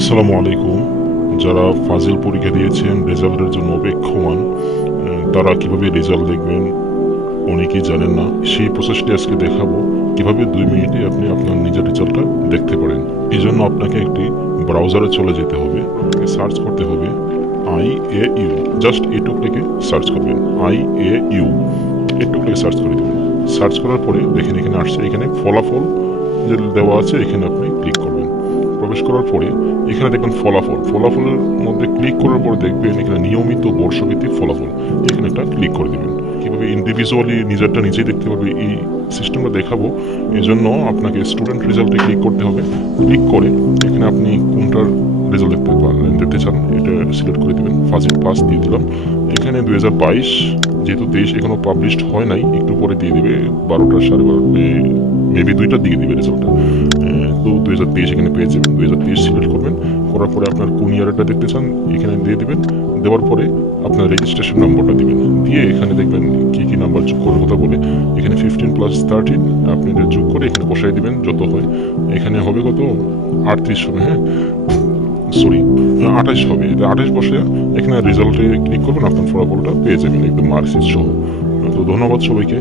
আসসালামু আলাইকুম। যারা ফাজিল পরীক্ষা দিয়েছেন, রেজাল্টের জন্য অপেক্ষমান, তারা কিভাবে রেজাল্ট দেখবেন অনেকেই জানেন না। সেই প্রসেসটি আজকে দেখাবো, কিভাবে 2 মিনিটে আপনি আপনার নিজের রেজাল্টটা দেখতে পারেন। এই জন্য আপনাকে একটি ব্রাউজারে চলে যেতে হবে, সার্চ করতে হবে IAU, জাস্ট এটুক লিখে সার্চ করবেন। IAU এটুক লিখে সার্চ করে দেবেন। সার্চ করার পরে দেখেন এখানে আসছে, এখানে ফলাফল যে দেওয়া আছে এখানে আপনি ক্লিক করবেন। প্রবেশ করার পরে এখানে দেখবেন ফলাফলের মধ্যে ক্লিক করার পরে দেখবেন এখানে নিয়মিত বর্ষভিত্তিক ফলাফল, এখানে একটা ক্লিক করে দেবেন। কীভাবে ইন্ডিভিজুয়ালি নিজেরটা নিজেই দেখতে পারবে এই সিস্টেমটা দেখাবো। এই জন্য আপনাকে স্টুডেন্ট রেজাল্টে ক্লিক করতে হবে। ক্লিক করে এখানে আপনি কোনটার রেজাল্ট দেখতে চান এটা সিলেক্ট করে দেবেন। ফাজিল পাস দিয়ে দিলাম। এখানে 2022, যেহেতু 23 এখনো পাবলিশড হয় নাই, একটু পরে দিয়ে দিবে 12টা 12:30, মেবি 2টার দিকে দিবে রেজাল্টটা। তো 2023 এখানে পেয়ে যাবেন। 2023 সিলেক্ট করবেন। করার পরে আপনার কোন ইয়ারটা দেখতে চান এখানে দিয়ে দিবেন। দেওয়ার পরে আপনার রেজিস্ট্রেশন নম্বরটা দিবেন। দিয়ে এখানে দেখবেন কি কি নাম্বার যোগ করার কথা বলে, এখানে 15+13 আপনি এটা যোগ করে এখানে বসাই দিবেন যত হয়। এখানে হবে কত, 38 হবে। হ্যাঁ, সরি, 28 হবে। এটা 28 বসে এখানে রেজাল্টে ক্লিক করবেন, আপনার ফলাফলটা পেয়ে যাবেন একদম মার্কশিট সহ। তো ধন্যবাদ সবাইকে।